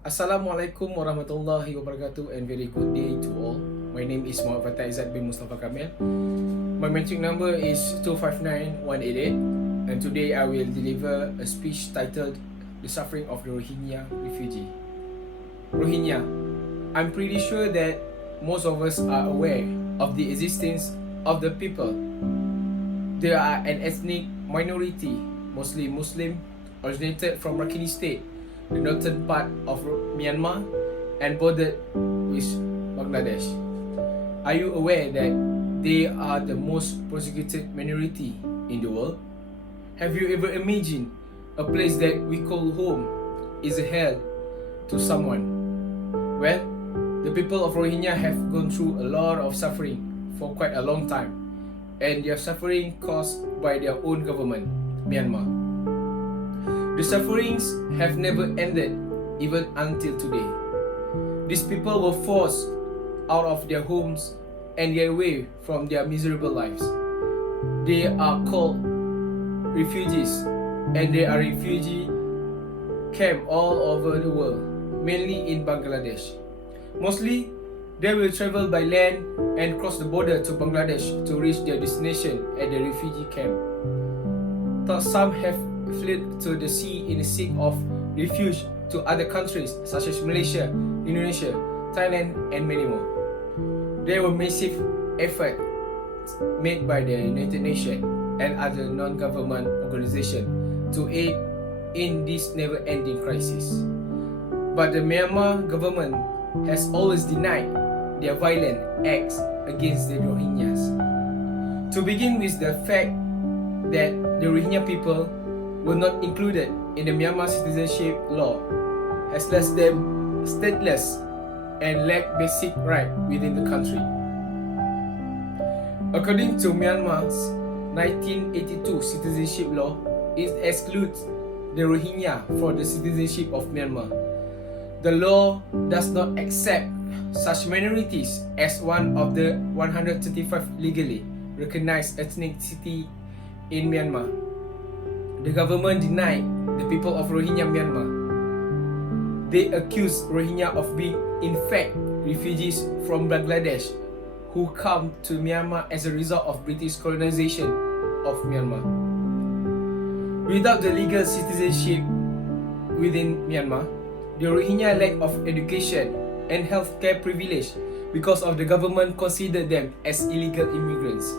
Assalamualaikum warahmatullahi wabarakatuh and very good day to all. My name is Muhammad Fatah Izzat bin Mustafa Kamil. My metric number is 259188 and today I will deliver a speech titled The Suffering of the Rohingya Refugee. Rohingya. I'm pretty sure that most of us are aware of the existence of the people. They are an ethnic minority, mostly Muslim, originated from Rakhine State, the northern part of Myanmar, and bordered with Bangladesh. Are you aware that they are the most persecuted minority in the world? Have you ever imagined a place that we call home is a hell to someone? Well, the people of Rohingya have gone through a lot of suffering for quite a long time, and their suffering caused by their own government, Myanmar. The sufferings have never ended even until today. These people were forced out of their homes and get away from their miserable lives. They are called refugees, and there are refugee camps all over the world, mainly in Bangladesh. Mostly, they will travel by land and cross the border to Bangladesh to reach their destination at the refugee camp. Thus, some have fled to the sea in the seek of refuge to other countries such as Malaysia, Indonesia, Thailand, and many more. There were massive efforts made by the United Nations and other non-government organizations to aid in this never-ending crisis. But the Myanmar government has always denied their violent acts against the Rohingyas. To begin with the fact that the Rohingya people were not included in the Myanmar citizenship law has left them stateless and lack basic rights within the country. According to Myanmar's 1982 citizenship law, it excludes the Rohingya from the citizenship of Myanmar. The law does not accept such minorities as one of the 135 legally recognized ethnicity in Myanmar. The government denied the people of Rohingya Myanmar. They accused Rohingya of being in fact refugees from Bangladesh who come to Myanmar as a result of British colonization of Myanmar. Without the legal citizenship within Myanmar, the Rohingya lack of education and healthcare privilege because of the government considered them as illegal immigrants.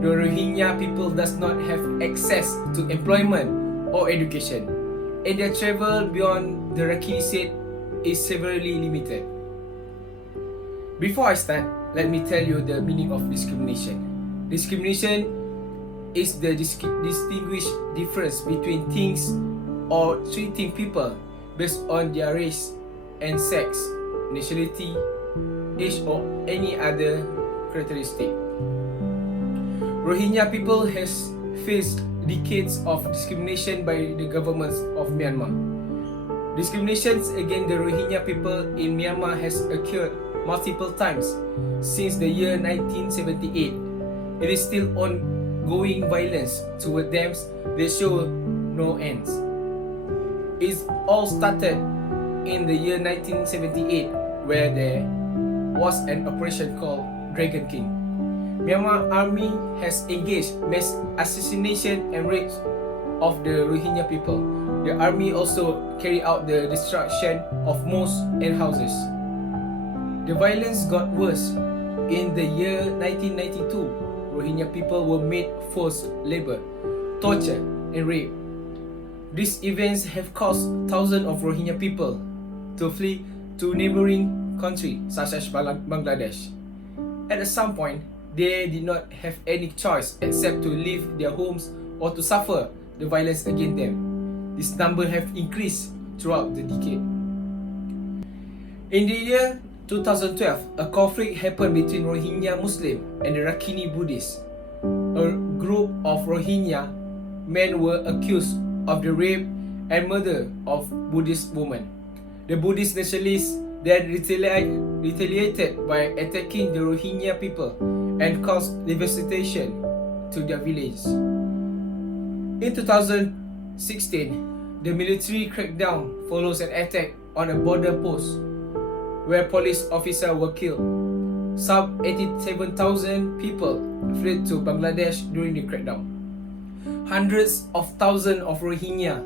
The Rohingya people does not have access to employment or education, and their travel beyond the Rakhine State is severely limited. Before I start, let me tell you the meaning of discrimination. Discrimination is the distinguished difference between things or treating people based on their race and sex, nationality, age, or any other characteristic. Rohingya people has faced decades of discrimination by the governments of Myanmar. Discriminations against the Rohingya people in Myanmar has occurred multiple times since the year 1978. It is still ongoing violence toward them that show no ends. It all started in the year 1978 where there was an operation called Dragon King. Myanmar army has engaged mass assassination and rapes of the Rohingya people. The army also carried out the destruction of mosques and houses. The violence got worse. In the year 1992, Rohingya people were made forced labor, tortured, and raped. These events have caused thousands of Rohingya people to flee to neighboring countries such as Bangladesh. At some point, they did not have any choice except to leave their homes or to suffer the violence against them. This number have increased throughout the decade. In the year 2012, a conflict happened between Rohingya Muslim and the Rakhine Buddhists. A group of Rohingya men were accused of the rape and murder of Buddhist women. The Buddhist nationalists then retaliated by attacking the Rohingya people and caused devastation to their village. In 2016, the military crackdown follows an attack on a border post where police officers were killed. Some 87,000 people fled to Bangladesh during the crackdown. Hundreds of thousands of Rohingya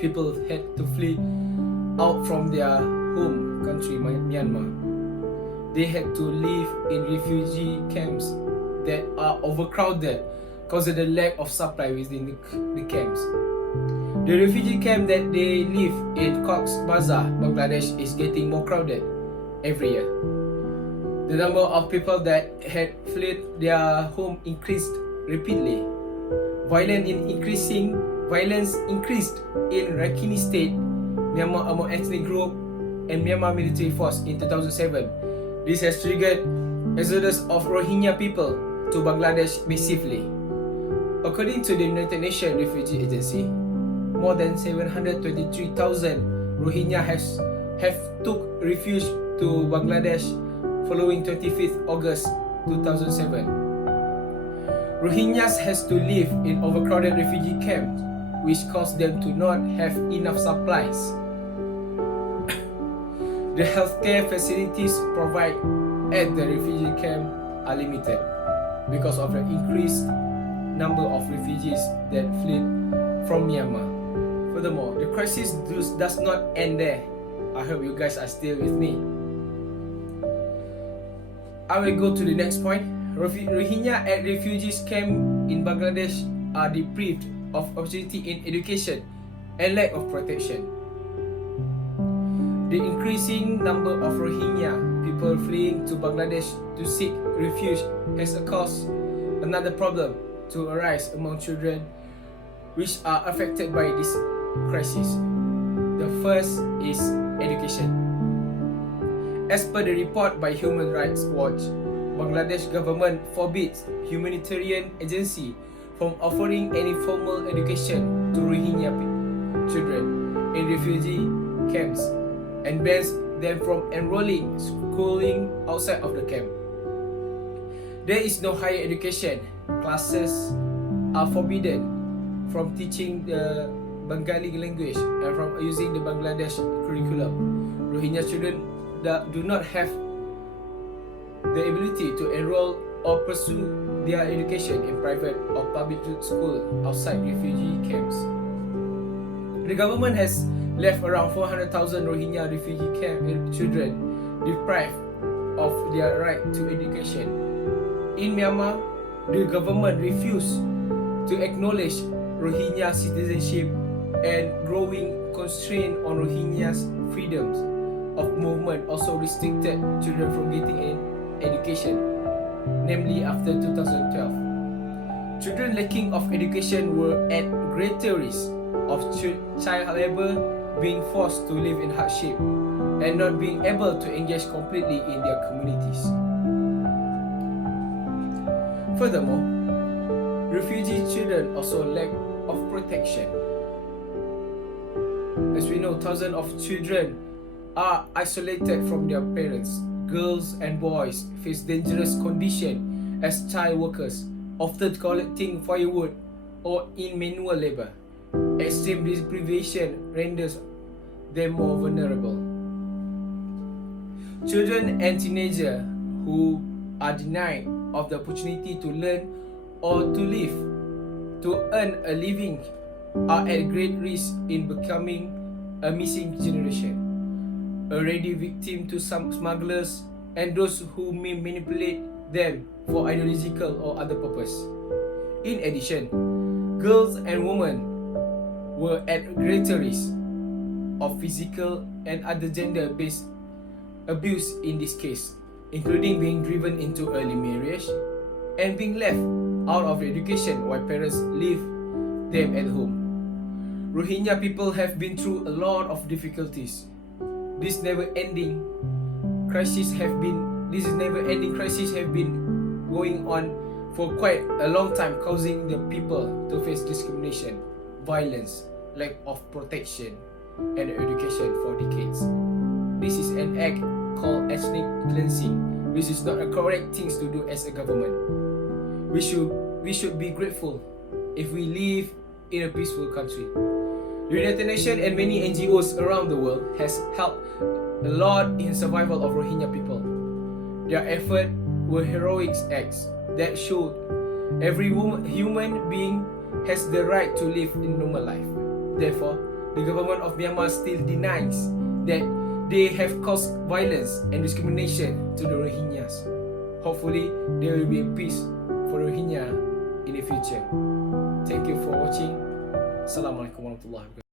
people had to flee out from their home country, Myanmar. They had to live in refugee camps that are overcrowded because of the lack of supply within the camps. The refugee camp that they live in Cox's Bazar, Bangladesh, is getting more crowded every year. The number of people that had fled their home increased rapidly. Violence increased in Rakhine State, Myanmar Armed Ethnic Group, and Myanmar Military Force in 2007. This has triggered exodus of Rohingya people to Bangladesh massively. According to the United Nations Refugee Agency, more than 723,000 Rohingya have took refuge to Bangladesh following 25th August 2007. Rohingyas has to live in overcrowded refugee camps, which caused them to not have enough supplies. The healthcare facilities provided at the refugee camp are limited because of the increased number of refugees that fled from Myanmar. Furthermore, the crisis does not end there. I hope you guys are still with me. I will go to the next point. Rohingya at refugees camp in Bangladesh are deprived of opportunity in education and lack of protection. The increasing number of Rohingya people fleeing to Bangladesh to seek refuge has caused another problem to arise among children which are affected by this crisis. The first is education. As per the report by Human Rights Watch, Bangladesh government forbids humanitarian agency from offering any formal education to Rohingya children in refugee camps and bans them from enrolling schooling outside of the camp. There is no higher education. Classes are forbidden from teaching the Bengali language and from using the Bangladesh curriculum. Rohingya children do not have the ability to enroll or pursue their education in private or public school outside refugee camps. The government has left around 400,000 Rohingya refugee camp children deprived of their right to education. In Myanmar, the government refused to acknowledge Rohingya citizenship and growing constraint on Rohingyas' freedoms of movement also restricted children from getting an education, namely after 2012. Children lacking of education were at greater risk of child labor, being forced to live in hardship, and not being able to engage completely in their communities. Furthermore, refugee children also lack of protection. As we know, thousands of children are isolated from their parents. Girls and boys face dangerous conditions as child workers, often collecting firewood or in manual labor. Extreme deprivation renders them more vulnerable. Children and teenagers who are denied of the opportunity to learn or to live, to earn a living, are at great risk in becoming a missing generation, already victim to some smugglers and those who may manipulate them for ideological or other purpose. In addition, girls and women were at greater risk of physical and other gender-based abuse in this case, including being driven into early marriage and being left out of education while parents leave them at home. Rohingya people have been through a lot of difficulties. This never-ending crisis have been going on for quite a long time, causing the people to face discrimination, violence, lack of protection, and education for decades. This is an act called ethnic cleansing, which is not a correct thing to do as a government. We should be grateful if we live in a peaceful country. The United Nations and many NGOs around the world has helped a lot in survival of Rohingya people. Their effort were heroic acts that showed every human being has the right to live in normal life. Therefore, the government of Myanmar still denies that they have caused violence and discrimination to the Rohingyas. Hopefully, there will be peace for Rohingya in the future. Thank you for watching. Assalamualaikum warahmatullahi wabarakatuh.